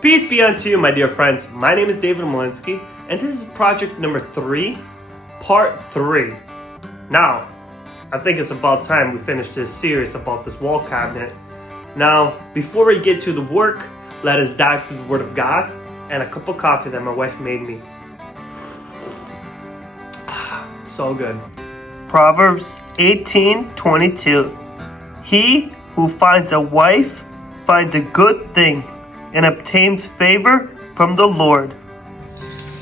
Peace be unto you, my dear friends. My name is David Malinsky, and this is project number 3, part 3. Now, I think it's about time we finish this series about this wall cabinet. Now, before we get to the work, let us dive through the Word of God and a cup of coffee that my wife made me. So good. Proverbs 18:22. He who finds a wife finds a good thing and obtains favor from the Lord.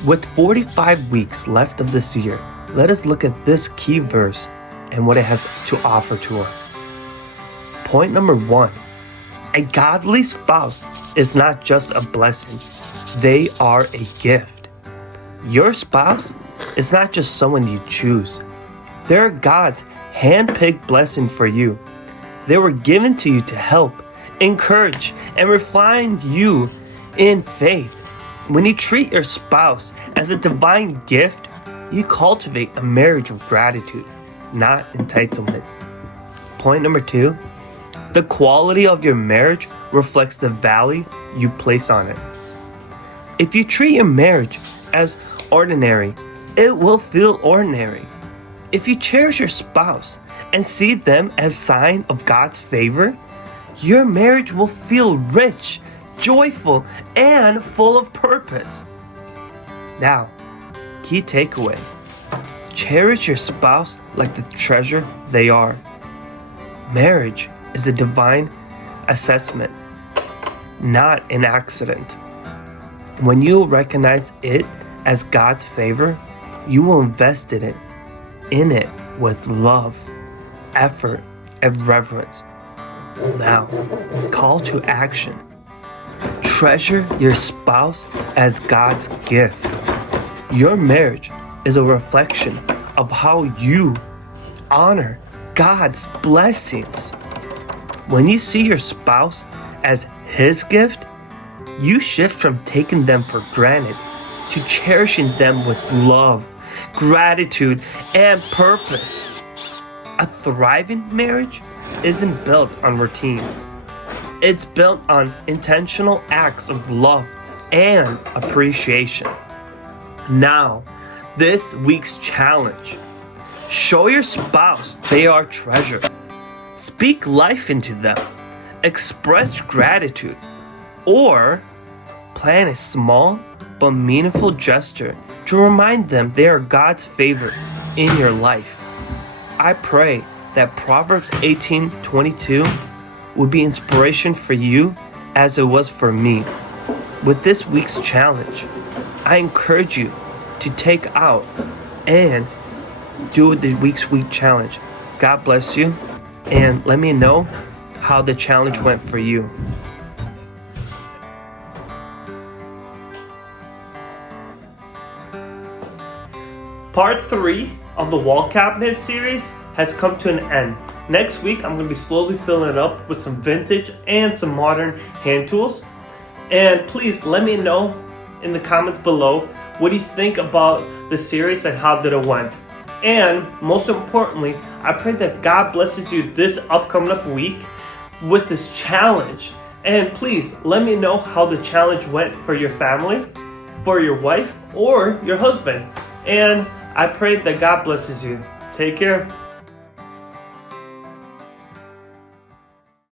With 45 weeks left of this year, let us look at this key verse and what it has to offer to us. Point number 1. A godly spouse is not just a blessing. They are a gift. Your spouse is not just someone you choose. They're God's hand-picked blessing for you. They were given to you to help, encourage, and refine you in faith. When you treat your spouse as a divine gift, you cultivate a marriage of gratitude, not entitlement. Point number 2, the quality of your marriage reflects the value you place on it. If you treat your marriage as ordinary, it will feel ordinary. If you cherish your spouse and see them as a sign of God's favor, your marriage will feel rich, joyful, and full of purpose. Now, key takeaway. Cherish your spouse like the treasure they are. Marriage is a divine assessment, not an accident. When you recognize it as God's favor, you will invest in it with love, effort, and reverence. Now, call to action. Treasure your spouse as God's gift. Your marriage is a reflection of how you honor God's blessings. When you see your spouse as His gift, you shift from taking them for granted to cherishing them with love, gratitude, and purpose. A thriving marriage isn't built on routine. It's built on intentional acts of love and appreciation. Now, this week's challenge. Show your spouse they are treasure. Speak life into them. Express gratitude. Or plan a small but meaningful gesture to remind them they are God's favor in your life. I pray that Proverbs 18:22 would be inspiration for you as it was for me. With this week's challenge, I encourage you to take out and do the week challenge. God bless you, and let me know how the challenge went for you. Part 3 of the wall cabinet series has come to an end. Next week, I'm going to be slowly filling it up with some vintage and some modern hand tools. And please let me know in the comments below what do you think about the series and how did it went. And most importantly, I pray that God blesses you this upcoming week with this challenge. And please let me know how the challenge went for your family, for your wife, or your husband. And I pray that God blesses you. Take care.